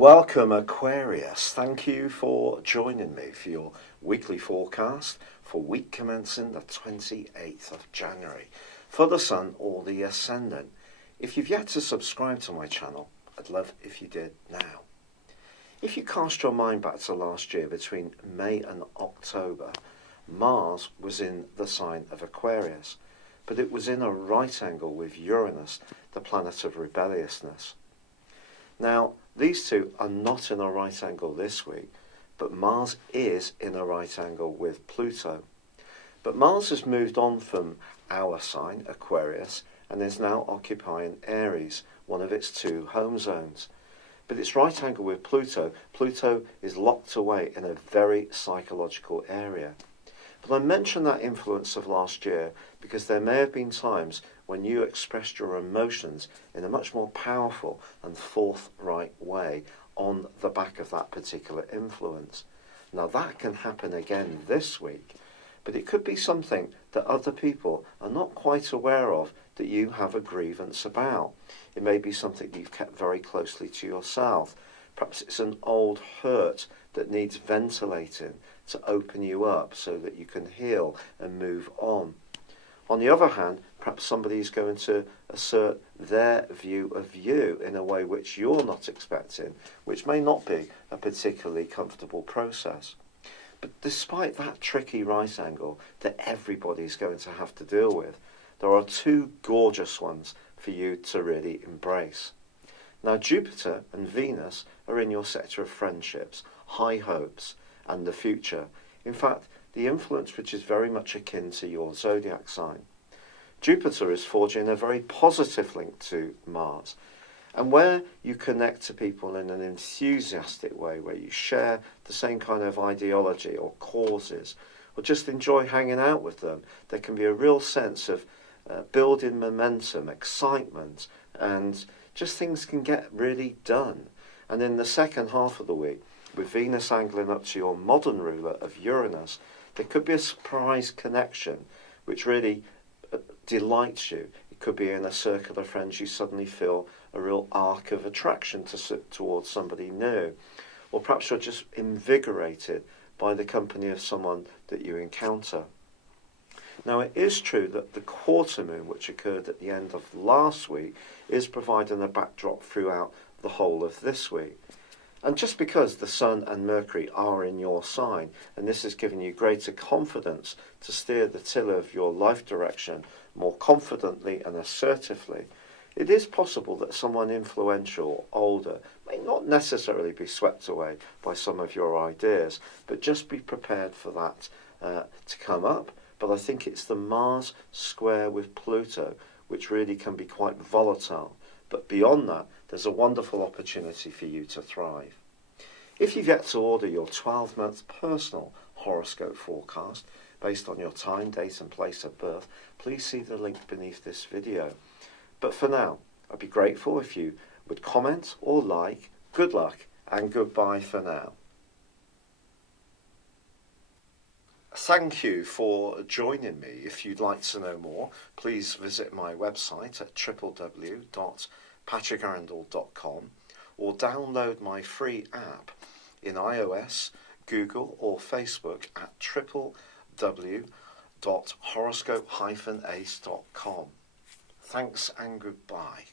Welcome Aquarius, thank you for joining me for your weekly forecast for week commencing the 28th of January for the Sun or the Ascendant. If you've yet to subscribe to my channel, I'd love if you did now. If you cast your mind back to last year between May and October, Mars was in the sign of Aquarius, but it was in a right angle with Uranus, the planet of rebelliousness. Now, these two are not in a right angle this week, but Mars is in a right angle with Pluto. But Mars has moved on from our sign, Aquarius, and is now occupying Aries, one of its two home zones. But its right angle with Pluto, Pluto is locked away in a very psychological area. But I mention that influence of last year because there may have been times when you expressed your emotions in a much more powerful and forthright way on the back of that particular influence. Now that can happen again this week, but it could be something that other people are not quite aware of that you have a grievance about. It may be something you've kept very closely to yourself. Perhaps it's an old hurt that needs ventilating to open you up so that you can heal and move on. On the other hand, perhaps somebody is going to assert their view of you in a way which you're not expecting, which may not be a particularly comfortable process. But despite that tricky right angle that everybody's going to have to deal with, there are two gorgeous ones for you to really embrace. Now, Jupiter and Venus are in your sector of friendships, high hopes, and the future. In fact, the influence which is very much akin to your zodiac sign. Jupiter is forging a very positive link to Mars, and where you connect to people in an enthusiastic way, where you share the same kind of ideology or causes, or just enjoy hanging out with them, there can be a real sense of building momentum, excitement, and just things can get really done. And in the second half of the week, with Venus angling up to your modern ruler of Uranus, there could be a surprise connection which really delights you. It could be in a circle of friends you suddenly feel a real arc of attraction towards somebody new. Or perhaps you're just invigorated by the company of someone that you encounter. Now, it is true that the quarter moon, which occurred at the end of last week, is providing a backdrop throughout the whole of this week. And just because the Sun and Mercury are in your sign, and this has given you greater confidence to steer the tiller of your life direction more confidently and assertively, it is possible that someone influential or older may not necessarily be swept away by some of your ideas, but just be prepared for that to come up. But I think it's the Mars square with Pluto which really can be quite volatile. But beyond that, there's a wonderful opportunity for you to thrive. If you've yet to order your 12-month personal horoscope forecast based on your time, date and place of birth, please see the link beneath this video. But for now, I'd be grateful if you would comment or like. Good luck and goodbye for now. Thank you for joining me. If you'd like to know more, please visit my website at www.patrickarundell.com or download my free app in iOS, Google or Facebook at www.horoscope-ace.com. Thanks and goodbye.